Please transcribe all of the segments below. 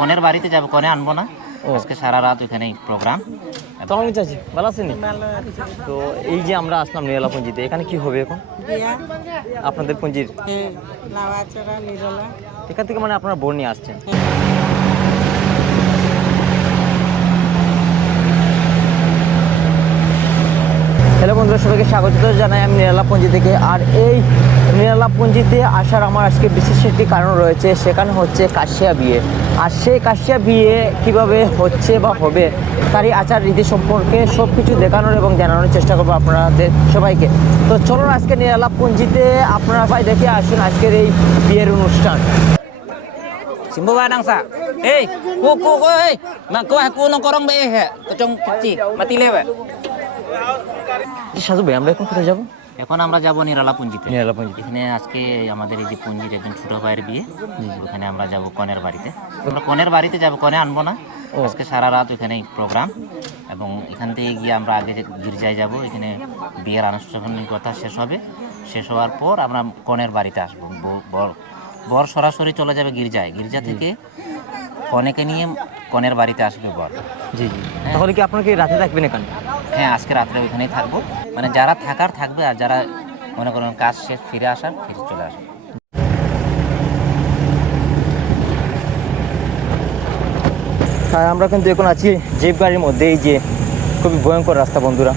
কনের বাড়িতে যাব কনে আনব না। আজকে সারা রাত ওখানে প্রোগ্রাম তখন চাচি ভালো আছেন ভালো আছে। তো এই যে আমরা আসলাম নিরলা পুঞ্জিতে এখানে কি হবে এখন? আপনাদের পুঞ্জির? হ্যাঁ এখান থেকে মানে আপনার বোন নিয়ে আসছেন? বন্ধুরা সবাইকে স্বাগত জানাই আমি নিরালা পুঞ্জি থেকে আর এই নিরালা পুঞ্জিতে আসার আমার আজকে বিশেষ একটি কারণ রয়েছে সেখানে হচ্ছে কাশিয়া বিয়ে আর সেই কাশিয়া বিয়ে কীভাবে হচ্ছে বা হবে তারই আচার রীতি সম্পর্কে সব কিছু দেখানোর এবং জানানোর চেষ্টা করব আপনাদের সবাইকে তো চলুন আজকে নিরালা পুঞ্জিতে আপনারা সবাই দেখে আসুন আজকের এই বিয়ের অনুষ্ঠান eh. Mak ku aku nong korong be he. Kecong kecil, mati lewe. জি, সাজু ভাই আমরা এখন কোথায় যাব? এখন আমরা যাব নিরালা পুঞ্জিতে নিরালা পুঞ্জিতে এখানে আজকে আমাদের এই যে পুঞ্জির একজন ছোট ভাইয়ের বিয়ে ওখানে আমরা যাব কনের বাড়িতে। আমরা কনের বাড়িতে যাব কনে আনব না। আজকে সারা রাত ওখানে প্রোগ্রাম এবং এখান থেকে গিয়ে আমরা আগে যে গির্জায় যাব এখানে বিয়ের আনুষ্ঠানিকতা শেষ হবে। শেষ হওয়ার পর আমরা কনের বাড়িতে আসব। বর- বর সরাসরি চলে যাবে গির্জায়। গির্জা থেকে কনেকে নিয়ে কনের বাড়িতে আসবে বর। জি জি। তাহলে কি আপনারা কি রাতে থাকবেন এখানে? হ্যাঁ আজকে রাত্রে ওইখানেই থাকব। মানে যারা থাকার থাকবে আর যারা মনে করেন কাজ শেষ ফিরে আসার, ফিরে চলে আসবে। আর আমরা কিন্তু এখন আছি জিপ গাড়ির মধ্যে এই যে খুবই ভয়ঙ্কর রাস্তা, বন্ধুরা।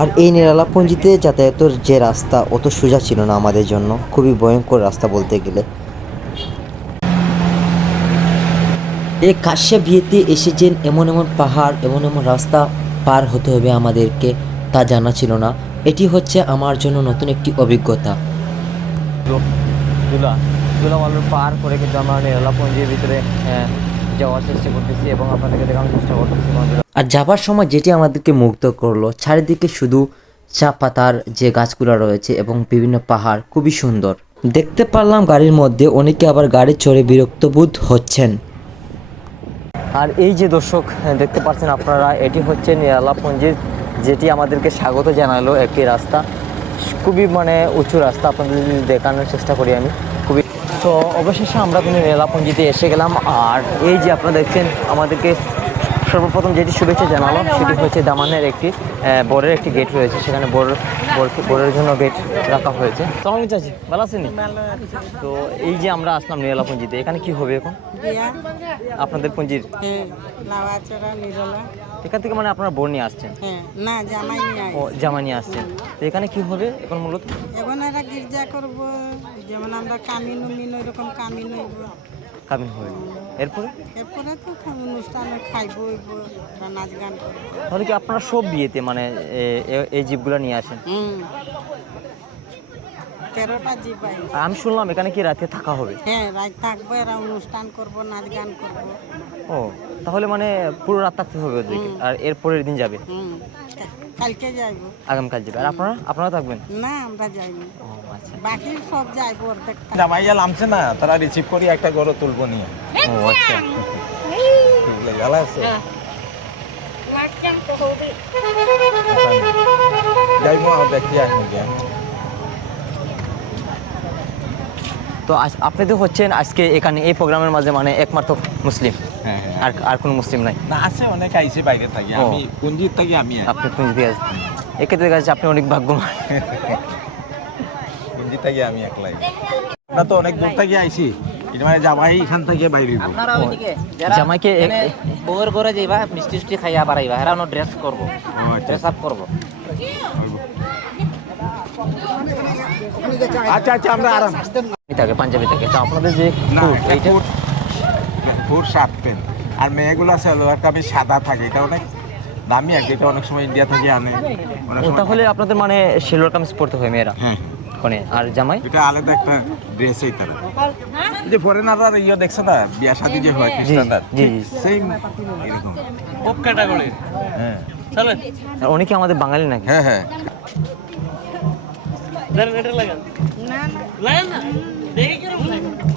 আর এই নিরালাপঞ্জিতে যাতায়াতের যে রাস্তা, অত সোজা ছিল না আমাদের জন্য। খুবই ভয়ঙ্কর রাস্তা বলতে গেলে। এই কাশ্যা বিয়েতে এসেছেন এমন এমন পাহাড় এমন এমন রাস্তা পার হতে হবে আমাদেরকে তা জানা ছিল না। এটি হচ্ছে আমার জন্য নতুন একটি অভিজ্ঞতা। পার করে কিন্তু আমরা ভিতরে যাওয়ার চেষ্টা করতেছি এবং আপনাদেরকে দেখানোর চেষ্টা করতেছি আর যাবার সময় যেটি আমাদেরকে মুগ্ধ করল চারিদিকে শুধু চা পাতার যে গাছগুলো রয়েছে এবং বিভিন্ন পাহাড় খুবই সুন্দর। দেখতে পারলাম গাড়ির মধ্যে অনেকে আবার গাড়ি চড়ে বিরক্ত বোধ হচ্ছেন। আর এই যে দর্শক, দেখতে পাচ্ছেন আপনারা, এটি হচ্ছে নিরালাপঞ্জির যেটি আমাদেরকে স্বাগত জানালো একটি রাস্তা। খুবই মানে উঁচু রাস্তা, আপনাদের যদি দেখানোর চেষ্টা করি আমি। খুবই তো অবশেষে আমরা কিন্তু নিরালাপঞ্জিতে এসে গেলাম। আর এই যে আপনারা দেখছেন, আমাদেরকে সর্বপ্রথম যেটি শুভেচ্ছা জানালো সেটি হচ্ছে দামানের একটি বরের একটি গেট রয়েছে। সেখানে বর বর- বরের জন্য গেট রাখা হয়েছে। সালাম চাচি ভালো আছেন তো এই যে আমরা আসলাম নিরালাপঞ্জিতে এখানে কি হবে এখন? আপনাদের পুঞ্জির? হ্যাঁ নিরলা। এখান থেকে মানে আপনারা বোন নিয়ে আসছেন? হ্যাঁ না জামাই নিয়ে ও জামা নিয়ে আসছেন। তো এখানে কি হবে এখন মূলত? এখন এরা গির্জা করব যেমন আমরা কামিন কামিন কামিন হবে এরপরে? এরপরে তো অনুষ্ঠানে খাইবো নাচ গান করব। তাহলে কি আপনারা সব বিয়েতে মানে এই জীবগুলো নিয়ে আসেন? তেরোটা জিপ আইছে। আমি শুনলাম এখানে কি রাতে থাকা হবে? হ্যাঁ রাত থাকব এরা অনুষ্ঠান করব নাচ গান করব। ও তাহলে মানে পুরো রাত থাকতে হবে ওদেরকে আর এর পরের দিন যাবে? হুম কালকে যাইব। আগামীকাল যাবে। আর আপনারা? আপনারা থাকবেন? না আমরা যাইনি। ও আচ্ছা। বাকি সব যাইব অর্ধেক থাকবে। জামাইয়া নামছে না তারা রিসিভ করি একটা গরু তুলবো নিয়ে। ও আচ্ছা। ভালো আছে? যাইবো আর দেখি আসব গিয়া। তো আজ- আপনি তো হচ্ছেন আজকে এখানে এই প্রোগ্রামের মাঝে মানে একমাত্র মুসলিম। হ্যাঁ হ্যাঁ। আর আর কোনো মুসলিম নাই। না আছে অনেক আইসে বাইরে থাকি। আমি পুঞ্জির থাকি আমি আপনি দিয়ে আসছেন এক্ষেত্রে দেখা যাচ্ছে আপনি অনেক ভাগ্যবান। পুঞ্জি থাকি আমি একলাই। না তো অনেক দূর থেকে আইছি মানে জামাই এখান থেকে বাইরে আপনারা ওইদিকে জামাইকে বউয়ের ঘরে যাইবা মিষ্টি মিষ্টি খাইয়া বাড়াইবা হেরা ড্রেস করব ড্রেস আপ করব। আচ্ছা আচ্ছা আমরা আরাম। থাকে পাঞ্জাবি থাকে। তো আপনাদের যে এইটা ফুট ফুট শার্ট আর মেয়েগুলো আছে সালোয়ার কামিজ সাদা থাকে। এটা অনেক দামি আর কি, এটা অনেক সময় ইন্ডিয়া থেকে আনে। তাহলে আপনাদের মানে সেলোয়ার কামিজ পরতে হয় মেয়েরা? হ্যাঁ। কোনে আর জামাই? এটা আলাদা একটা ড্রেস এই তারা যে ফরেনাররা ইয়ে দেখছে না বিয়া শাদি যে হয় খ্রিস্টানরা জি, জি। সেম এরকম। খুব ক্যাটাগরি হ্যাঁ। চলেন। আর অনেকে আমাদের বাঙালি নাকি? হ্যাঁ হ্যাঁ। লাগান। না না। লাগান না? দেখি